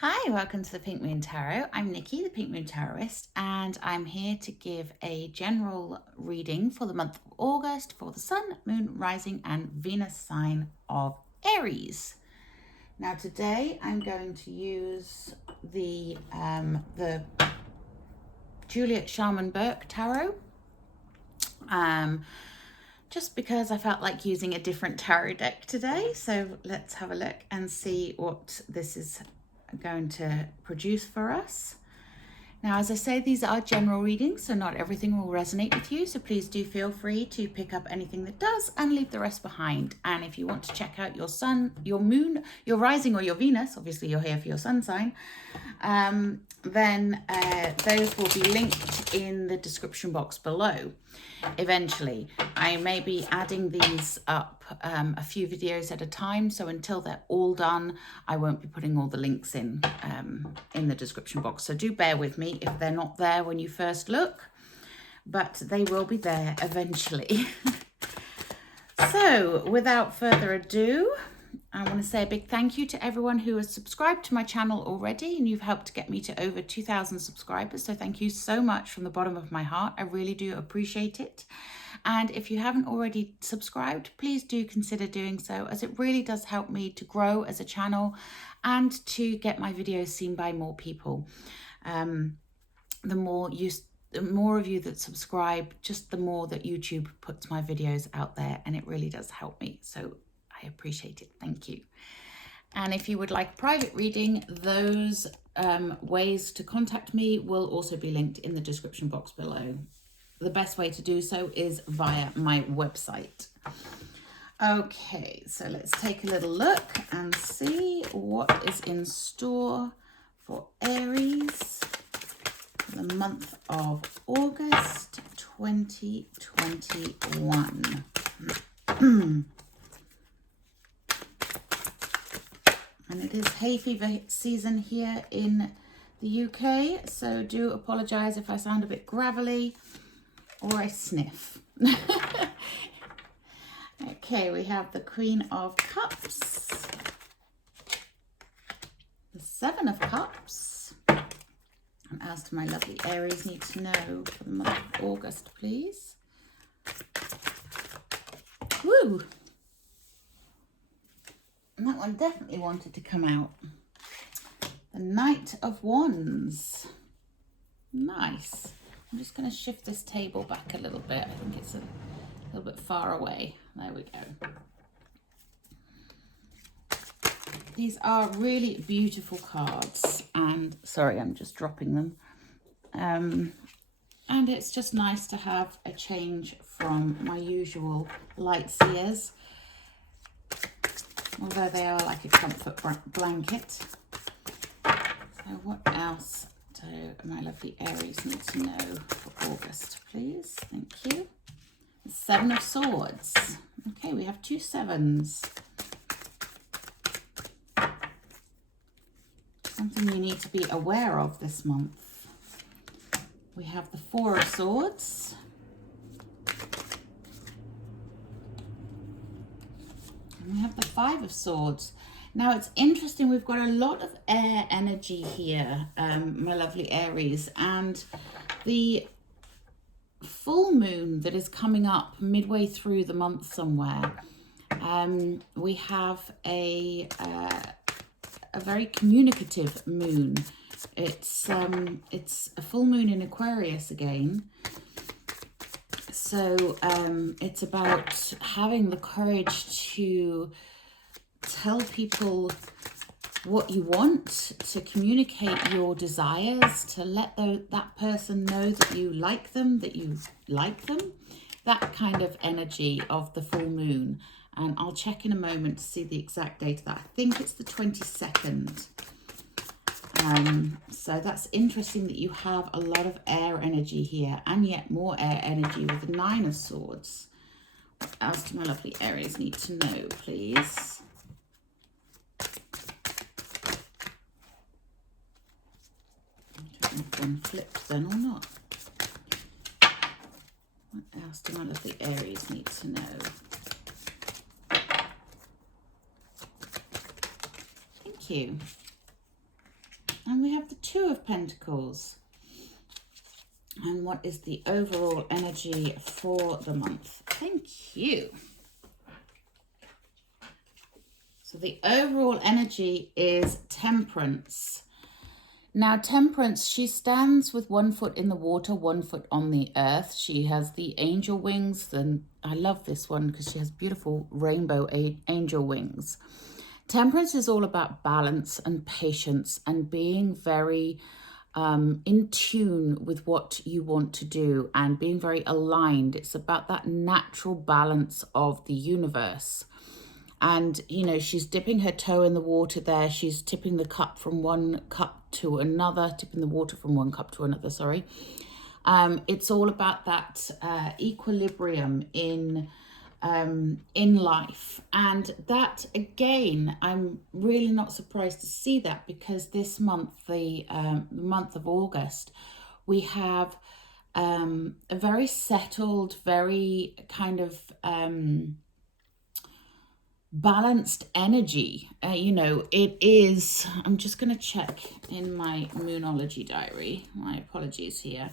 Hi, welcome to the Pink Moon Tarot. I'm Nikki, the Pink Moon Tarotist, and I'm here to give a general reading for the month of August for the Sun, Moon, Rising, and Venus sign of Aries. Now today I'm going to use the Juliet Sharman Burke Tarot, just because I felt like using a different tarot deck today. So let's have a look and see what this is going to produce for us. Now, as I say, these are general readings, so not everything will resonate with you. So please do feel free to pick up anything that does and leave the rest behind. And if you want to check out your sun, your moon, your rising, or your Venus, obviously you're here for your sun sign, then those will be linked in the description box below. Eventually, I may be adding these up a few videos at a time, so until they're all done, I won't be putting all the links in the description box. So do bear with me if they're not there when you first look, but they will be there eventually. So without further ado, I want to say a big thank you to everyone who has subscribed to my channel already, and you've helped to get me to over 2,000 subscribers. So thank you so much from the bottom of my heart. I really do appreciate it. And if you haven't already subscribed, please do consider doing so, as it really does help me to grow as a channel and to get my videos seen by more people. The more of you that subscribe, just the more that YouTube puts my videos out there, and it really does help me. So I appreciate it. Thank you. And if you would like private reading, those ways to contact me will also be linked in the description box below. The best way to do so is via my website. Okay, so let's take a little look and see what is in store for Aries for the month of August 2021. And it is hay fever season here in the UK, so do apologise if I sound a bit gravelly or I sniff. Okay, we have the Queen of Cups, the Seven of Cups, and as to my lovely Aries need to know for the month of August, please. Woo! And that one definitely wanted to come out. The Knight of Wands. Nice. I'm just going to shift this table back a little bit. I think it's a little bit far away. There we go. These are really beautiful cards. And sorry, I'm just dropping them. And it's just nice to have a change from my usual light seers, although they are like a comfort blanket. So what else do my lovely Aries need to know for August, please? Thank you. The Seven of Swords. Okay, we have two sevens. Something you need to be aware of this month. We have the Four of Swords. And we have the Five of Swords. Now it's interesting, we've got a lot of air energy here, my lovely Aries, and the full moon that is coming up midway through the month somewhere, we have a very communicative moon. It's a full moon in Aquarius again. So it's about having the courage to tell people what you want, to communicate your desires, to let that person know that you like them, that kind of energy of the full moon. And I'll check in a moment to see the exact date of that. I think it's the 22nd. So that's interesting that you have a lot of air energy here, and yet more air energy with the Nine of Swords. What else do my lovely Aries need to know, please? I don't know if one flipped then or not. What else do my lovely Aries need to know? Thank you. And we have the Two of Pentacles. And what is the overall energy for the month? Thank you. So the overall energy is Temperance. Now, Temperance, she stands with one foot in the water, one foot on the earth. She has the angel wings, and I love this one because she has beautiful rainbow angel wings. Temperance is all about balance and patience and being very in tune with what you want to do and being very aligned. It's about that natural balance of the universe. And, you know, she's dipping her toe in the water there. She's tipping the cup from one cup to another, tipping the water from one cup to another, sorry. It's all about that equilibrium in life. And that, again, I'm really not surprised to see that, because this month, the month of August, we have a very settled, very kind of balanced energy. You know, it is, I'm just going to check in my Moonology diary. My apologies here.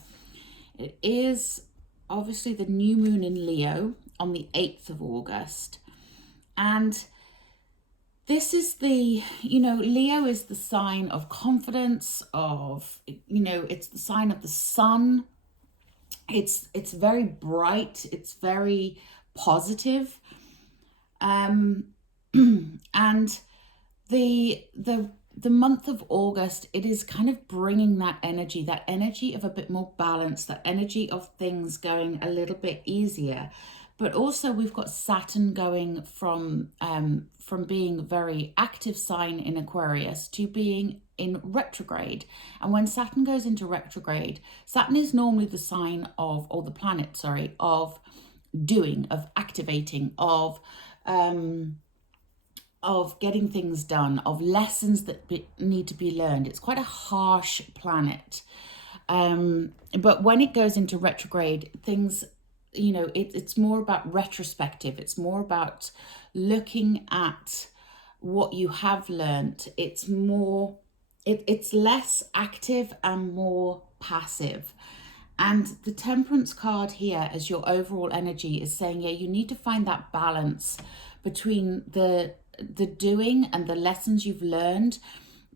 It is obviously the new moon in Leo on the 8th of August. And this is the, you know, Leo is the sign of confidence, of, you know, it's the sign of the sun. It's very bright. It's very positive. And the month of August, it is kind of bringing that energy of a bit more balance, that energy of things going a little bit easier. But also we've got Saturn going from being a very active sign in Aquarius to being in retrograde. And when Saturn goes into retrograde, Saturn is normally the sign of, or the planet, sorry, of doing, of activating, of getting things done, of lessons that need to be learned. It's quite a harsh planet. But when it goes into retrograde, things, you know, it's more about retrospective. It's more about looking at what you have learned. It's more, it's less active and more passive. And the Temperance card here as your overall energy is saying, yeah, you need to find that balance between the doing and the lessons you've learned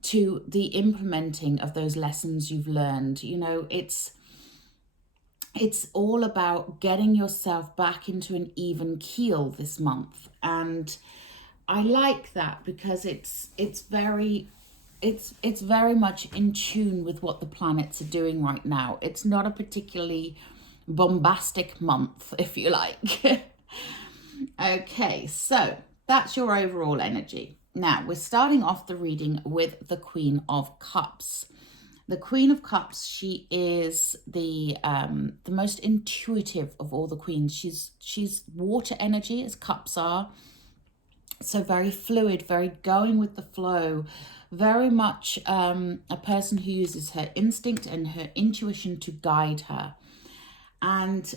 to the implementing of those lessons you've learned. You know, it's all about getting yourself back into an even keel this month. And I like that because it's very much in tune with what the planets are doing right now. It's not a particularly bombastic month, if you like. Okay, so that's your overall energy. Now, we're starting off the reading with the Queen of Cups. The Queen of Cups, she is the most intuitive of all the queens. She's water energy, as cups are. So very fluid, very going with the flow, very much a person who uses her instinct and her intuition to guide her. And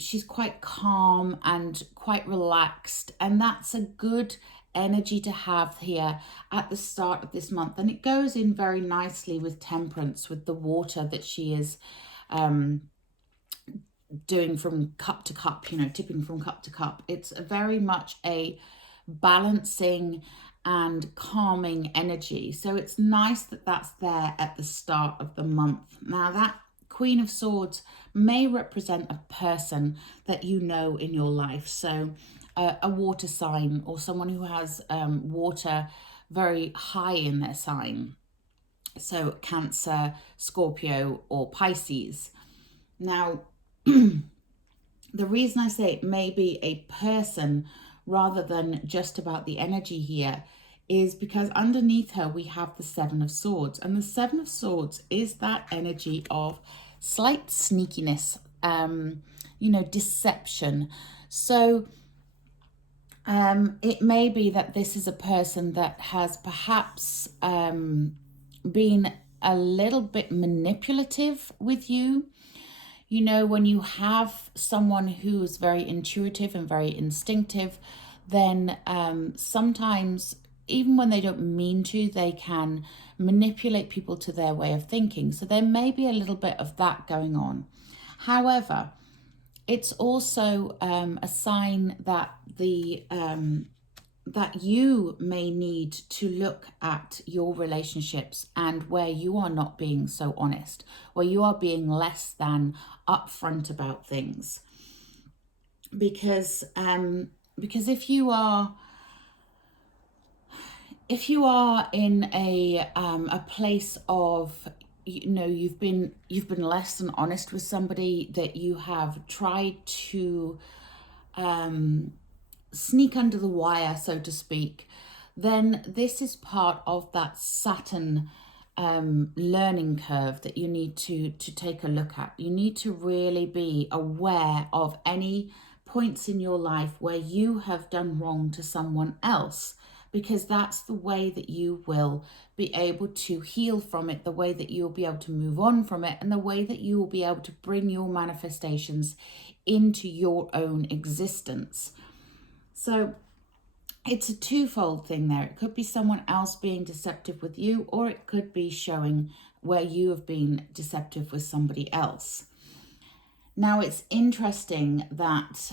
she's quite calm and quite relaxed. And that's a good energy to have here at the start of this month. And it goes in very nicely with Temperance, with the water that she is doing from cup to cup, you know, tipping from cup to cup. It's very much a balancing and calming energy. So it's nice that that's there at the start of the month. Now, that Queen of Swords may represent a person that you know in your life. So a water sign, or someone who has water very high in their sign. So Cancer, Scorpio, or Pisces. Now, the reason I say it may be a person rather than just about the energy here is because underneath her we have the Seven of Swords. And the Seven of Swords is that energy of slight sneakiness, you know, deception. So it may be that this is a person that has perhaps been a little bit manipulative with you. You know, when you have someone who's very intuitive and very instinctive, then sometimes even when they don't mean to, they can manipulate people to their way of thinking. So there may be a little bit of that going on. However, it's also a sign that that you may need to look at your relationships and where you are not being so honest, where you are being less than upfront about things. Because if you are in a place of, you know, you've been less than honest with somebody, that you have tried to sneak under the wire, so to speak, then this is part of that Saturn learning curve that you need to take a look at. You need to really be aware of any points in your life where you have done wrong to someone else, because that's the way that you will be able to heal from it, the way that you'll be able to move on from it, and the way that you will be able to bring your manifestations into your own existence. So it's a twofold thing there. It could be someone else being deceptive with you, or it could be showing where you have been deceptive with somebody else. Now, it's interesting that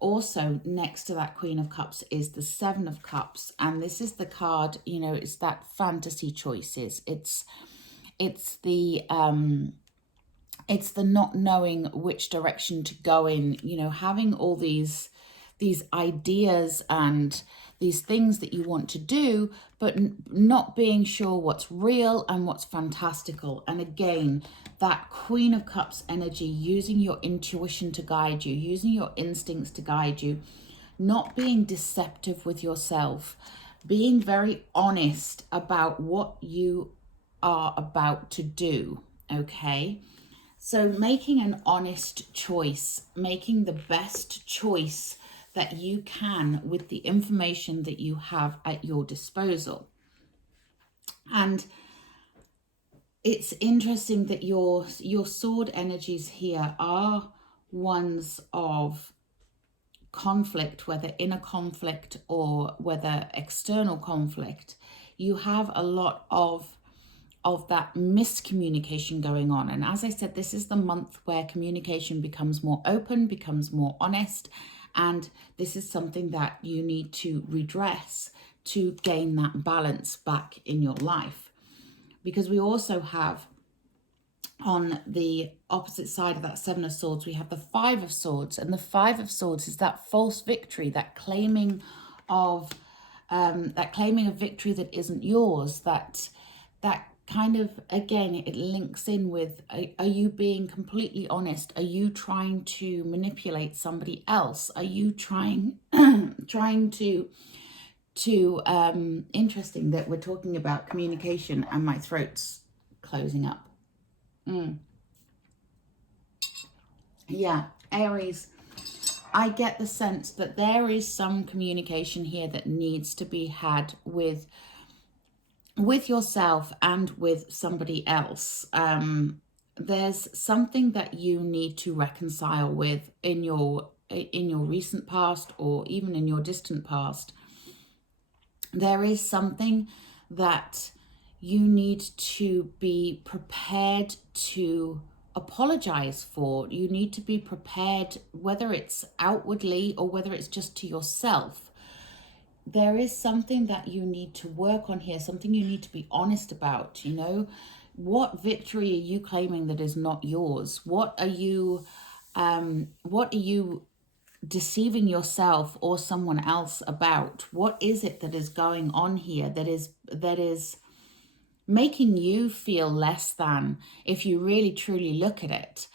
also next to that Queen of Cups is the Seven of Cups. And this is the card, you know, it's that fantasy choices. It's the not knowing which direction to go in, you know, having all these ideas and these things that you want to do, but not being sure what's real and what's fantastical. And again, that Queen of Cups energy, using your intuition to guide you, using your instincts to guide you, not being deceptive with yourself, being very honest about what you are about to do, okay? So making an honest choice, making the best choice that you can with the information that you have at your disposal. And it's interesting that your sword energies here are ones of conflict, whether inner conflict or whether external conflict. You have a lot of that miscommunication going on. And as I said, this is the month where communication becomes more open, becomes more honest. And this is something that you need to redress to gain that balance back in your life. Because we also have, on the opposite side of that Seven of Swords, we have the Five of Swords. And the Five of Swords is that false victory, that claiming of victory that isn't yours, that kind of, again, it links in with, are you being completely honest? Are you trying to manipulate somebody else? Are you trying to interesting that we're talking about communication and my throat's closing up. Yeah, Aries, I get the sense that there is some communication here that needs to be had with yourself and with somebody else. There's something that you need to reconcile with in your recent past, or even in your distant past. There is something that you need to be prepared to apologize for. You need to be prepared, whether it's outwardly or whether it's just to yourself. There is something that you need to work on here, something you need to be honest about. You know, what victory are you claiming that is not yours? What are you deceiving yourself or someone else about? What is it that is going on here that is making you feel less than, if you really truly look at it?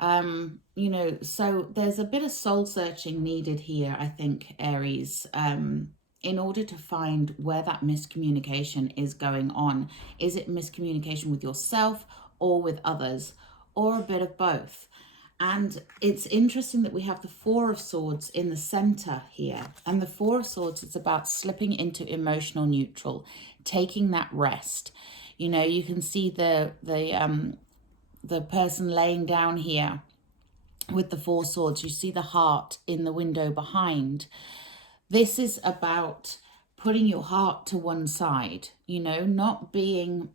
You know, so there's a bit of soul searching needed here, I think, Aries, in order to find where that miscommunication is going on. Is it miscommunication with yourself or with others, or a bit of both? And it's interesting that we have the Four of Swords in the center here. And the Four of Swords is about slipping into emotional neutral, taking that rest. You know, you can see the person laying down here with the Four Swords. You see the heart in the window behind. This is about putting your heart to one side, you know, not being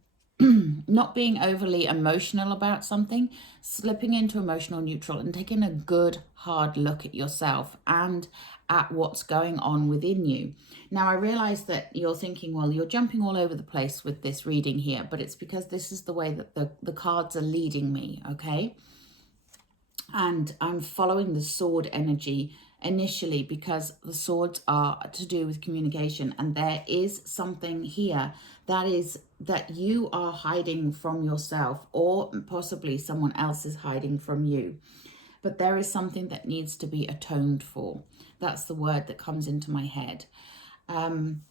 not being overly emotional about something, slipping into emotional neutral and taking a good hard look at yourself and at what's going on within you. Now, I realize that you're thinking, well, you're jumping all over the place with this reading here, but it's because this is the way that the cards are leading me, okay? And I'm following the sword energy initially because the swords are to do with communication, and there is something here that you are hiding from yourself, or possibly someone else is hiding from you, but there is something that needs to be atoned for. That's the word that comes into my head. And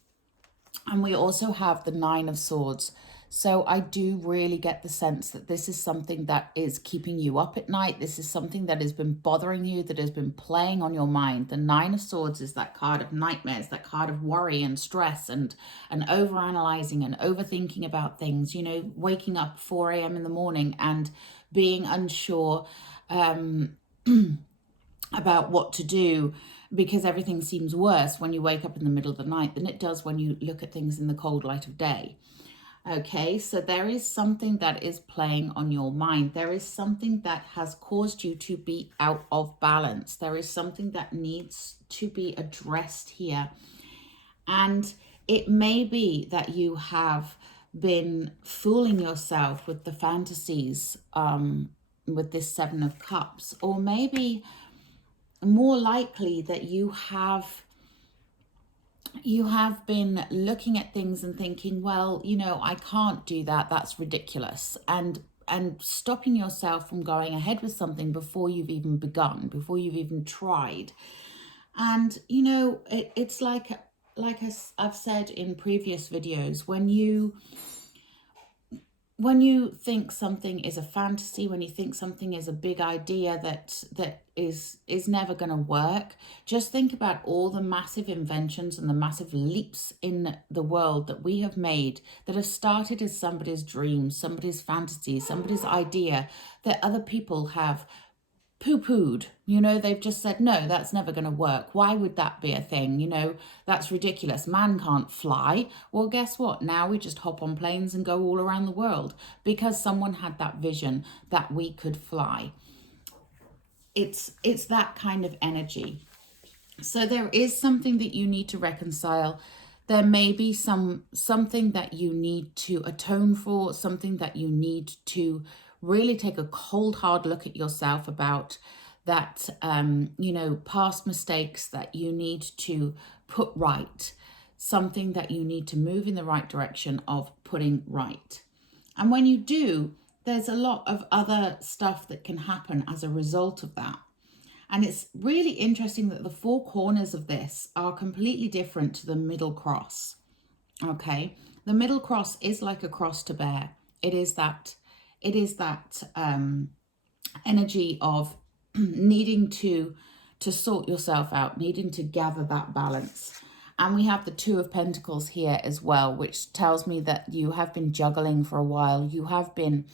we also have the Nine of Swords. So I do really get the sense that this is something that is keeping you up at night. This is something that has been bothering you, that has been playing on your mind. The Nine of Swords is that card of nightmares, that card of worry and stress and overanalyzing and overthinking about things. You know, waking up 4 a.m. in the morning and being unsure about what to do, because everything seems worse when you wake up in the middle of the night than it does when you look at things in the cold light of day. Okay, so there is something that is playing on your mind. There is something that has caused you to be out of balance. There is something that needs to be addressed here. And it may be that you have been fooling yourself with the fantasies with this Seven of Cups, or maybe more likely that you have been looking at things and thinking, well, you know, I can't do that, that's ridiculous, and stopping yourself from going ahead with something before you've even begun, before you've even tried. And you know, it's like I've said in previous videos, when you think something is a fantasy, when you think something is a big idea that is never going to work, just think about all the massive inventions and the massive leaps in the world that we have made that have started as somebody's dream, somebody's fantasy, somebody's idea that other people have poo-pooed. You know, they've just said, no, that's never going to work. Why would that be a thing? You know, that's ridiculous. Man can't fly. Well, guess what? Now we just hop on planes and go all around the world because someone had that vision that we could fly. It's that kind of energy. So there is something that you need to reconcile. There may be something that you need to atone for, something that you need to really take a cold, hard look at yourself about, that, you know, past mistakes that you need to put right, something that you need to move in the right direction of putting right. And when you do, there's a lot of other stuff that can happen as a result of that. And it's really interesting that the four corners of this are completely different to the middle cross. Okay, the middle cross is like a cross to bear. It is that energy of needing to sort yourself out, needing to gather that balance. And we have the Two of Pentacles here as well, which tells me that you have been juggling for a while. You have been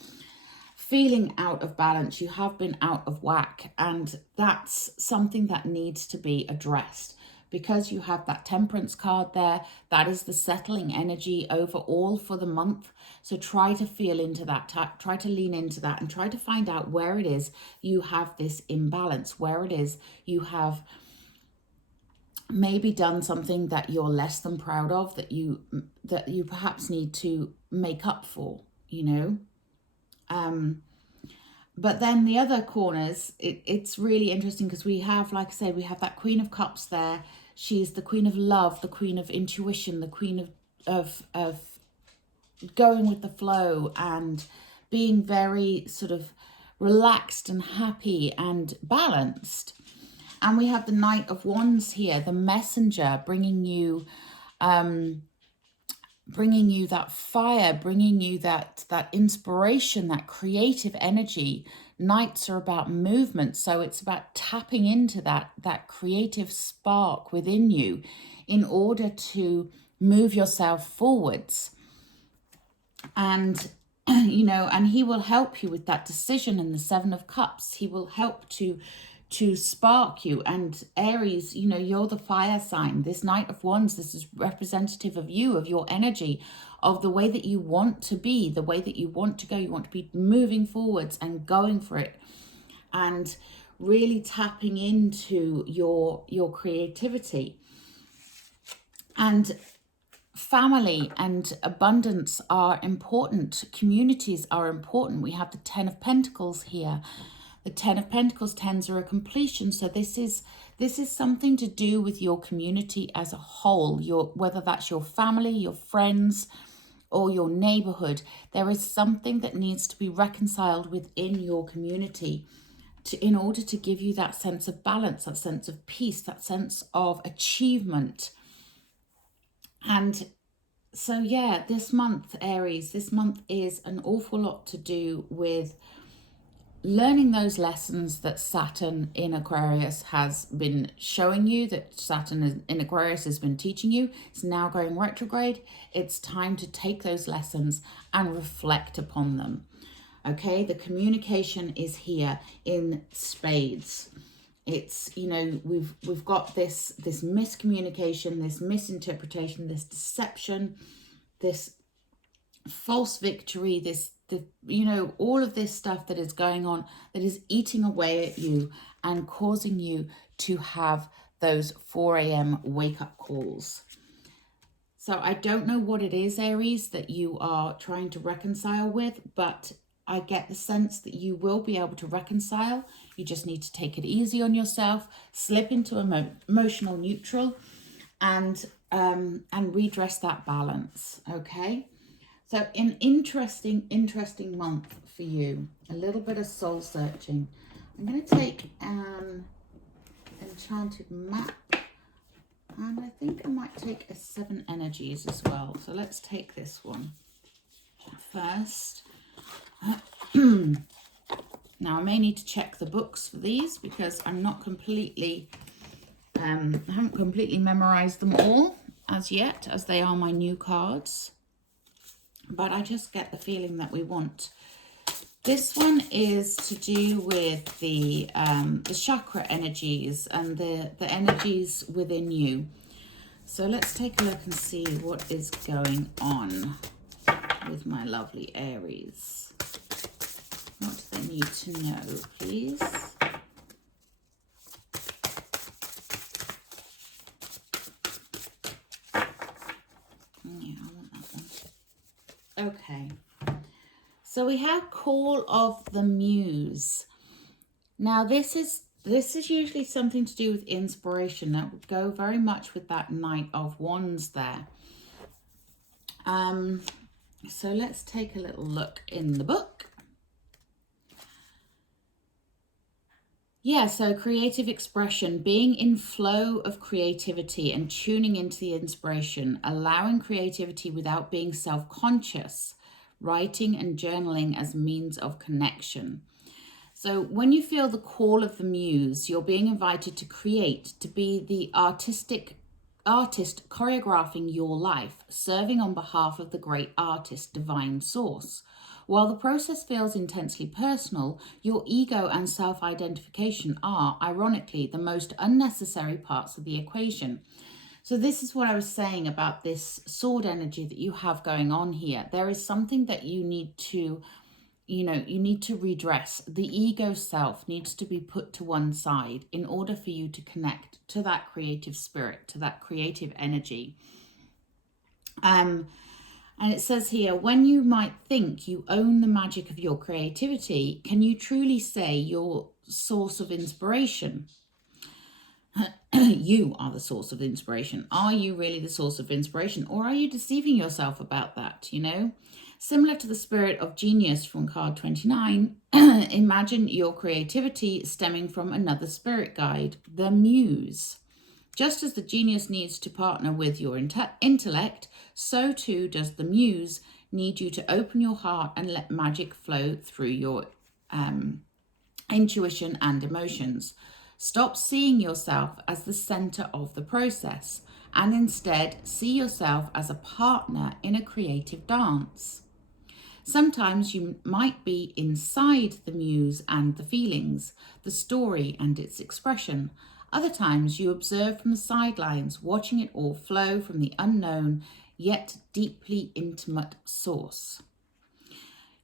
feeling out of balance. You have been out of whack. And that's something that needs to be addressed. Because you have that Temperance card there, that is the settling energy overall for the month. So try to feel into that, try to lean into that, and try to find out where it is you have this imbalance, where it is you have maybe done something that you're less than proud of, that you perhaps need to make up for, you know. But then the other corners, it's really interesting because we have, like I said, we have that Queen of Cups there. She's the Queen of Love, the Queen of Intuition, the Queen of going with the flow and being very sort of relaxed and happy and balanced. And we have the Knight of Wands here, the messenger, bringing you that fire, bringing you that inspiration, that creative energy. Knights are about movement, so it's about tapping into that creative spark within you in order to move yourself forwards. And you know, and he will help you with that decision in the Seven of Cups. He will help to to spark you. And Aries, you know, you're the fire sign. This Knight of Wands, this is representative of you, of your energy, of the way that you want to be, the way that you want to go. You want to be moving forwards and going for it, and really tapping into your creativity. And family and abundance are important. Communities are important. We have the Ten of Pentacles here. The Ten of Pentacles, tens are a completion. So this is something to do with your community as a whole. Whether that's your family, your friends, or your neighborhood. There is something that needs to be reconciled within your community in order to give you that sense of balance, that sense of peace, that sense of achievement. And so yeah, this month, Aries, this month is an awful lot to do with learning those lessons that Saturn in Aquarius has been showing you, that Saturn in Aquarius has been teaching you. It's now going retrograde. It's time to take those lessons and reflect upon them. Okay, the communication is here in spades. It's, you know, we've got this miscommunication, this misinterpretation, this deception, this false victory, you know, all of this stuff that is going on, that is eating away at you and causing you to have those 4 a.m. wake-up calls. So I don't know what it is, Aries, that you are trying to reconcile with, but I get the sense that you will be able to reconcile. You just need to take it easy on yourself, slip into emotional neutral, and redress that balance, okay? So an interesting month for you. A little bit of soul searching. I'm going to take an enchanted map, and I think I might take a 7 energies as well. So let's take this one first. Now I may need to check the books for these because I'm not completely, I haven't completely memorized them all as yet, as they are my new cards. But I just get the feeling that we want. This one is to do with the chakra energies and the energies within you. So let's take a look and see what is going on with my lovely Aries. What do they need to know, please? Yeah, I want that one. Okay. So we have Call of the Muse. Now this is usually something to do with inspiration. That would go very much with that Knight of Wands there. So let's take a little look in the book. Yeah, so creative expression, being in flow of creativity and tuning into the inspiration, allowing creativity without being self-conscious, writing and journaling as means of connection. So when you feel the call of the muse, you're being invited to create, to be the artist choreographing your life, serving on behalf of the great artist, divine source. While the process feels intensely personal, your ego and self-identification are, ironically, the most unnecessary parts of the equation. So this is what I was saying about this sword energy that you have going on here. There is something that you need to, you need to redress. The ego self needs to be put to one side in order for you to connect to that creative spirit, to that creative energy. And it says here, when you might think you own the magic of your creativity, can you truly say your source of inspiration? You are the source of inspiration. Are you really the source of inspiration? Or are you deceiving yourself about that, Similar to the spirit of genius from card 29, imagine your creativity stemming from another spirit guide, the muse. Just as the genius needs to partner with your intellect, so too does the muse need you to open your heart and let magic flow through your intuition and emotions. Stop seeing yourself as the center of the process and instead see yourself as a partner in a creative dance. Sometimes you might be inside the muse and the feelings, the story and its expression. Other times you observe from the sidelines, watching it all flow from the unknown yet deeply intimate source.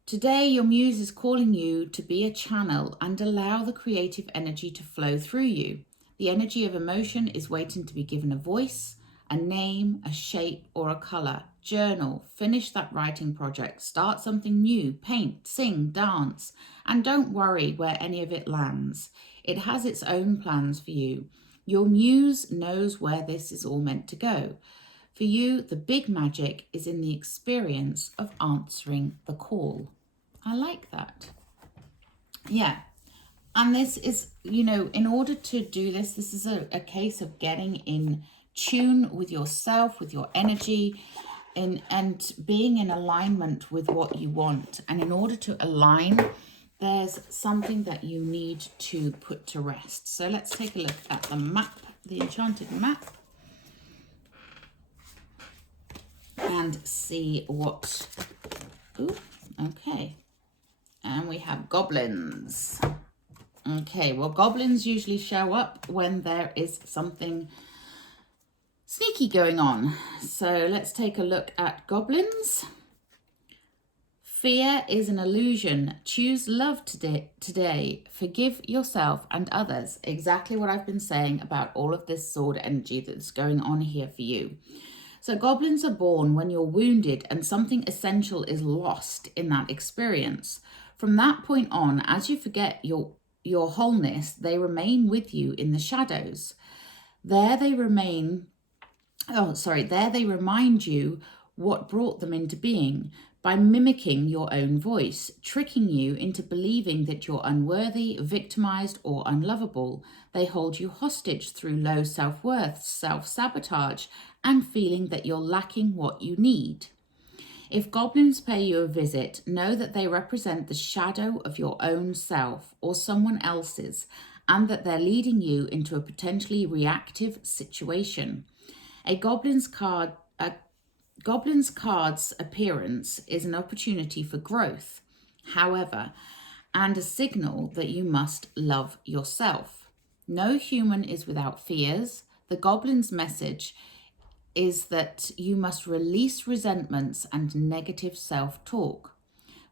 Today, your muse is calling you to be a channel and allow the creative energy to flow through you. The energy of emotion is waiting to be given a voice, a name, a shape, or a colour. Journal, finish that writing project, start something new, paint, sing, dance, and don't worry where any of it lands. It has its own plans for you. Your muse knows where this is all meant to go. For you, the big magic is in the experience of answering the call. I like that. Yeah. And this is, you know, in order to do this, this is a case of getting in tune with yourself, with your energy, and being in alignment with what you want. And in order to align, there's something that you need to put to rest. So let's take a look at the map, the enchanted map, and see what... Ooh, okay. And we have goblins. Okay, well, goblins usually show up when there is something sneaky going on. So let's take a look at goblins. Fear is an illusion. Choose love today. Forgive yourself and others. Exactly what I've been saying about all of this sword energy that's going on here for you. So goblins are born when you're wounded and something essential is lost in that experience. From that point on, as you forget your wholeness, they remain with you in the shadows. There they remind you what brought them into being by mimicking your own voice, tricking you into believing that you're unworthy, victimized, or unlovable. They hold you hostage through low self-worth, self-sabotage, and feeling that you're lacking what you need. If goblins pay you a visit, know that they represent the shadow of your own self or someone else's, and that they're leading you into a potentially reactive situation. A goblin's card's appearance is an opportunity for growth, however, and a signal that you must love yourself. No human is without fears. The goblin's message is that you must release resentments and negative self-talk.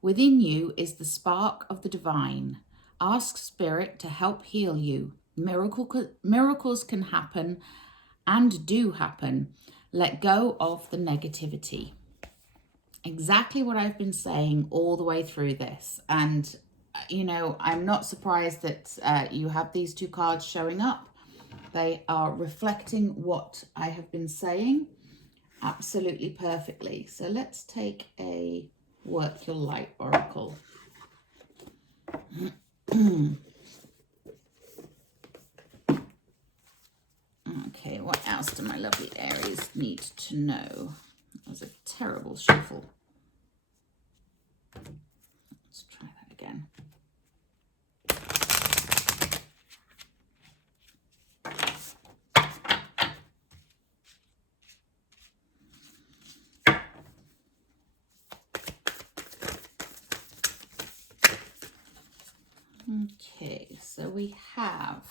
Within you is the spark of the divine. Ask Spirit to help heal you. Miracles can happen and do happen. Let go of the negativity. Exactly what I've been saying all the way through this. And, you know, I'm not surprised that you have these two cards showing up. They are reflecting what I have been saying absolutely perfectly. So let's take a Work Your Light Oracle. Okay, what else do my lovely Aries need to know? That was a terrible shuffle. Let's try that again. Okay, so we have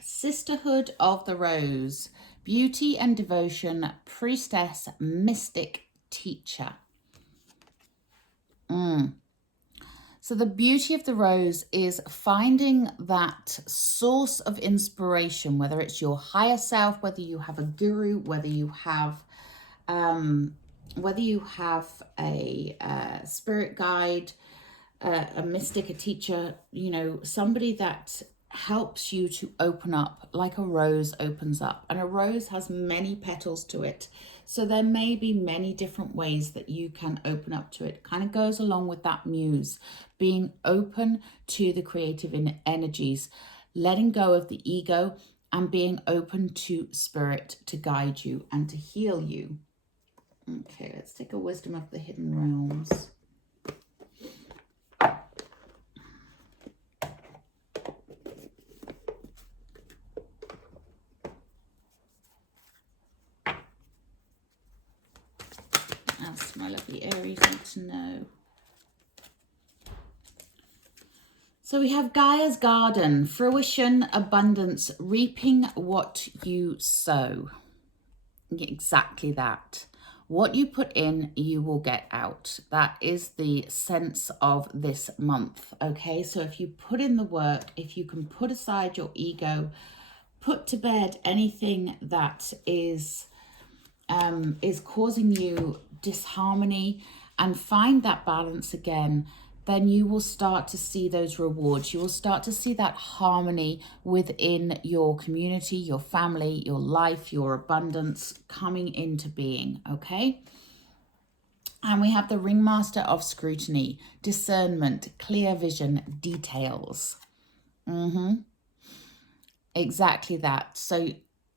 Sisterhood of the Rose, Beauty and Devotion, Priestess, Mystic, Teacher. So the beauty of the rose is finding that source of inspiration, whether it's your higher self, whether you have a guru, whether you have a spirit guide, a mystic, a teacher, you know, somebody that helps you to open up like a rose opens up. And a rose has many petals to it. So there may be many different ways that you can open up to it. Kind of goes along with that muse, being open to the creative energies, letting go of the ego and being open to spirit to guide you and to heal you. Okay, let's take a Wisdom of the Hidden Realms. My lovely Aries need to know. So we have Gaia's garden, fruition, abundance, reaping what you sow. Exactly that. What you put in, you will get out. That is the sense of this month, okay? So if you put in the work, if you can put aside your ego, put to bed anything that is causing you disharmony and find that balance again, then you will start to see those rewards. You will start to see that harmony within your community, your family, your life, your abundance coming into being, okay? And we have the ringmaster of scrutiny, discernment, clear vision, details. Exactly that. So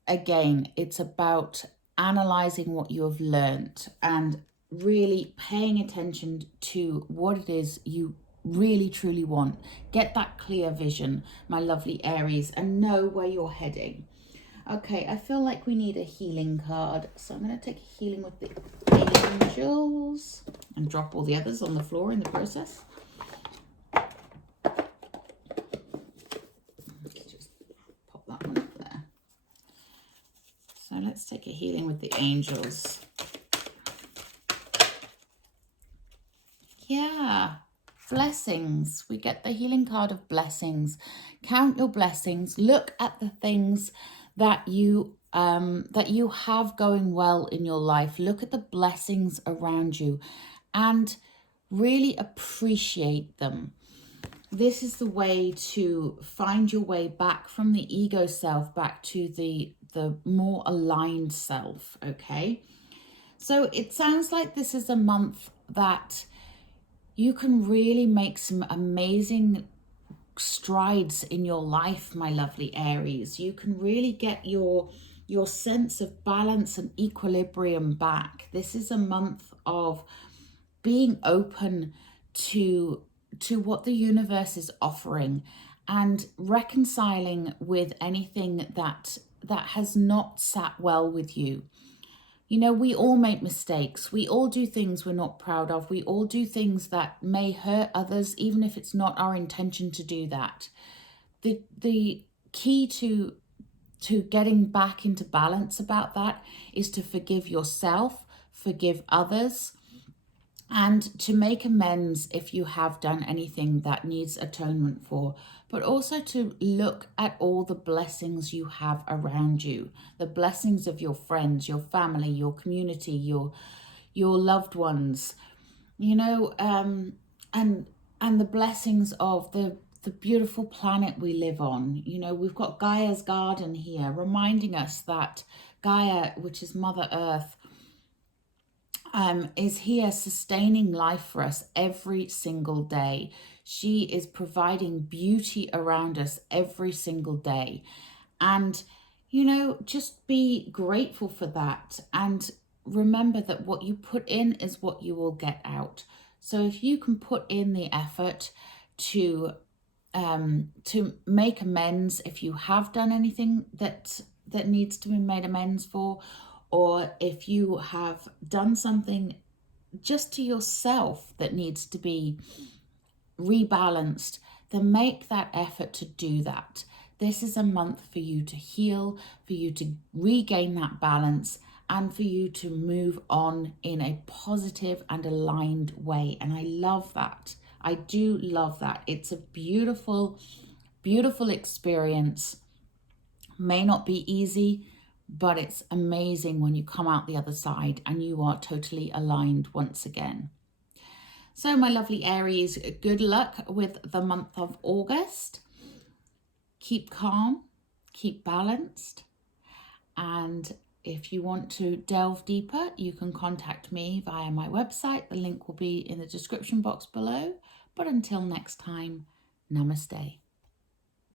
again, it's about analyzing what you have learned and really paying attention to what it is you really truly want. Get that clear vision, my lovely Aries, and know where you're heading. Okay, I feel like we need a healing card, so I'm going to take a healing with the angels and drop all the others on the floor in the process. Let's just pop that one up there. So let's take a healing with the angels. Yeah, blessings. We get the healing card of blessings. Count your blessings. Look at the things that you have going well in your life. Look at the blessings around you and really appreciate them. This is the way to find your way back from the ego self back to the more aligned self, okay? So it sounds like this is a month that you can really make some amazing strides in your life, my lovely Aries. You can really get your sense of balance and equilibrium back. This is a month of being open to what the universe is offering and reconciling with anything that has not sat well with you. You know, we all make mistakes. We all do things we're not proud of. We all do things that may hurt others, even if it's not our intention to do that. The key to getting back into balance about that is to forgive yourself, forgive others, and to make amends if you have done anything that needs atonement for, but also to look at all the blessings you have around you, the blessings of your friends, your family, your community, your loved ones, you know, and the blessings of the beautiful planet we live on. You know, we've got Gaia's garden here, reminding us that Gaia, which is Mother Earth, is here sustaining life for us every single day. She is providing beauty around us every single day. And, you know, just be grateful for that. And remember that what you put in is what you will get out. So if you can put in the effort to make amends, if you have done anything that needs to be made amends for, or if you have done something just to yourself that needs to be rebalanced, then make that effort to do that. This is a month for you to heal, for you to regain that balance, and for you to move on in a positive and aligned way. And I love that. I do love that. It's a beautiful, beautiful experience. May not be easy, but it's amazing when you come out the other side and you are totally aligned once again. So my lovely Aries, good luck with the month of August. Keep calm, keep balanced. And if you want to delve deeper, you can contact me via my website. The link will be in the description box below. But until next time, namaste.